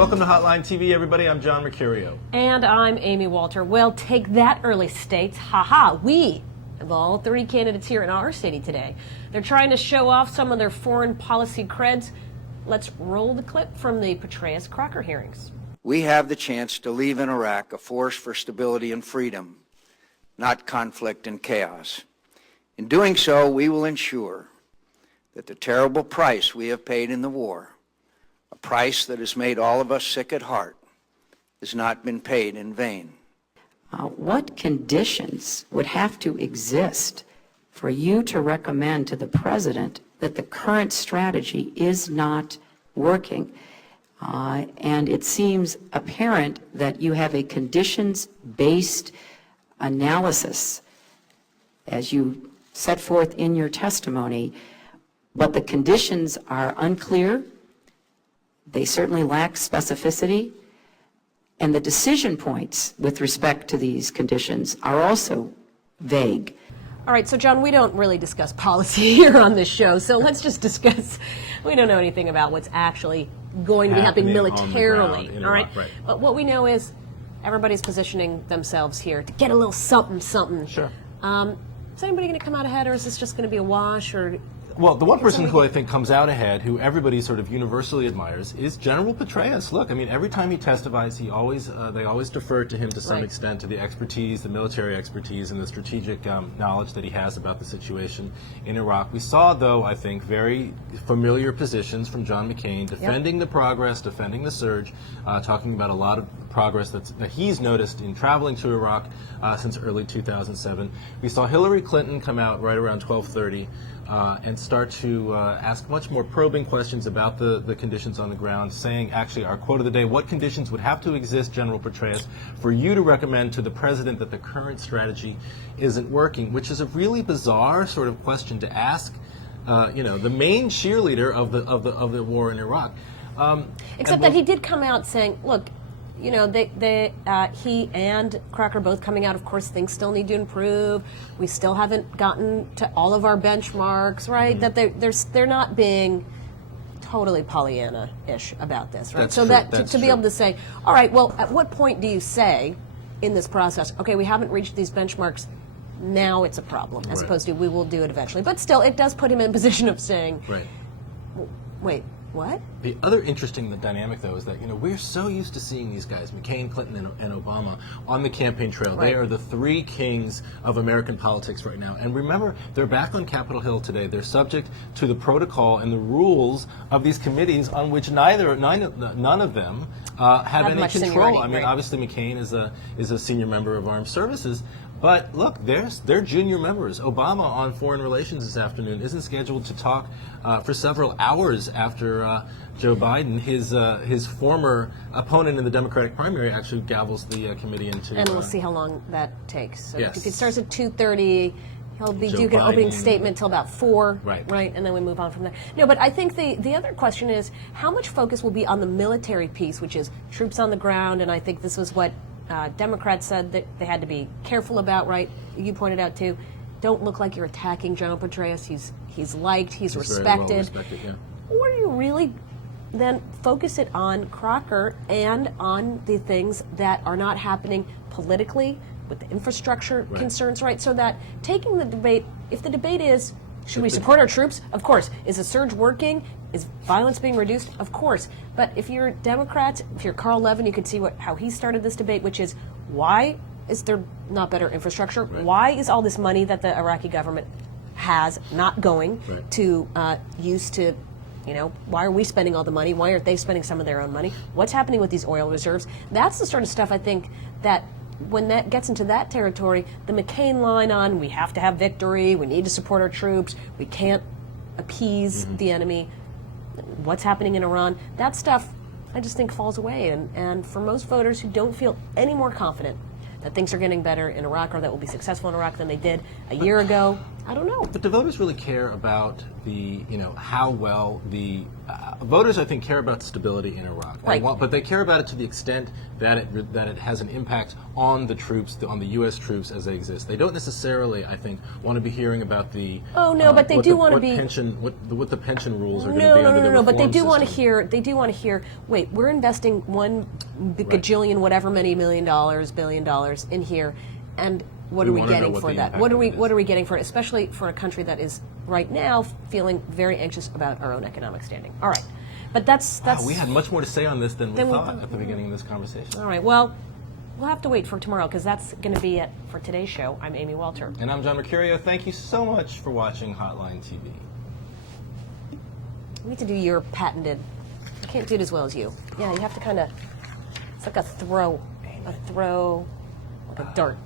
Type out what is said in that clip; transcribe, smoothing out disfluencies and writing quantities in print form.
Welcome to Hotline TV, everybody. I'm John Mercurio. And I'm Amy Walter. Well, take that, early states. Ha-ha. We have all three candidates here in our city today. They're trying to show off some of their foreign policy creds. Let's roll the clip from the Paetraeus Crocker hearings. We have the chance to leave in Iraq a force for stability and freedom, not conflict and chaos. In doing so, we will ensure that the terrible price we have paid in the war, a price that has made all of us sick at heart, has not been paid in vain. What conditions would have to exist for you to recommend to the president that the current strategy is not working? And it seems apparent that you have a conditions-based analysis, as you set forth in your testimony, but the conditions are unclear. They certainly lack specificity, and the decision points with respect to these conditions are also vague. All right, so John, we don't really discuss policy here on this show, so let's just discuss, we don't know anything about what's actually going to be happening militarily, all right? But what we know is everybody's positioning themselves here to get a little something, something. Sure. Is anybody going to come out ahead, or is this just going to be a wash, or... Well, the one person who I think comes out ahead, who everybody sort of universally admires, is General Paetraeus. Look, I mean, every time he testifies, they always defer to him to some extent, to the expertise, the military expertise, and the strategic knowledge that he has about the situation in Iraq. We saw, though, I think, very familiar positions from John McCain, defending the progress, defending the surge, talking about a lot of progress that he's noticed in traveling to Iraq since early 2007. We saw Hillary Clinton come out right around 12:30. And start to ask much more probing questions about the conditions on the ground, saying, actually, our quote of the day, what conditions would have to exist, General Paetraeus, for you to recommend to the president that the current strategy isn't working, which is a really bizarre sort of question to ask, the main cheerleader of the war in Iraq. Except that he did come out saying, look, you know, he and Crocker both coming out, of course, things still need to improve. We still haven't gotten to all of our benchmarks, right? That they're not being totally Pollyanna-ish about this, right? That's so true. that to be able to say, all right, well, at what point do you say in this process, okay, we haven't reached these benchmarks, now it's a problem, as opposed to we will do it eventually. But still, it does put him in a position of saying, wait, what? The other interesting dynamic, though, is that, we're so used to seeing these guys, McCain, Clinton, and Obama, on the campaign trail. They are the three kings of American politics right now. And remember, they're back on Capitol Hill today. They're subject to the protocol and the rules of these committees on which none of them have any control. I mean, obviously, McCain is a senior member of armed services. But look, they're junior members. Obama on foreign relations this afternoon isn't scheduled to talk for several hours after Joe Biden, his former opponent in the Democratic primary, actually gavels the committee into. And we'll see how long that takes. So yes. if it starts at 2:30, he'll be doing an Biden. Opening statement till about 4, right? And then we move on from there. No, but I think the other question is how much focus will be on the military piece, which is troops on the ground, and I think this was what Democrats said that they had to be careful about, right? You pointed out, too, don't look like you're attacking General Paetraeus. He's liked, he's respected. Very well respected, yeah. Or you really then focus it on Crocker and on the things that are not happening politically with the infrastructure concerns, right? So that taking the debate, if the debate is, should we support our troops? Of course. Is the surge working? Is violence being reduced? Of course. But if you're Democrats, if you're Carl Levin, you can see how he started this debate, which is why is there not better infrastructure? Why is all this money that the Iraqi government has not going to use to, why are we spending all the money? Why aren't they spending some of their own money? What's happening with these oil reserves? That's the sort of stuff I think that when that gets into that territory, the McCain line on we have to have victory, we need to support our troops, we can't appease the enemy, what's happening in Iran, that stuff I just think falls away. And for most voters who don't feel any more confident that things are getting better in Iraq or that will be successful in Iraq than they did a year ago, I don't know. But do voters really care about the, how well the voters, I think, care about stability in Iraq. Right. But they care about it to the extent that it has an impact on the troops, on the U.S. troops as they exist. They don't necessarily, I think, want to be hearing about the but they do want to be what the pension rules are going to be under the reform but they do want to system. hear. They do want to hear. Wait, we're investing $1 gajillion, whatever many $1 billion dollars in here, and what We are we wanna know getting what for the that? impact What of it is. are we getting for it? Especially for a country that is right now feeling very anxious about our own economic standing. All right, but that's Wow, we had much more to say on this than we Than we thought thought. at the beginning of this conversation. all right. Well, we'll have to wait for tomorrow because that's going to be it for today's show. I'm Amy Walter. And I'm John Mercurio. Thank you so much for watching Hotline TV. We need to do your patented. I can't do it as well as you. Yeah, you have to kind of. It's like a throw, like a dart.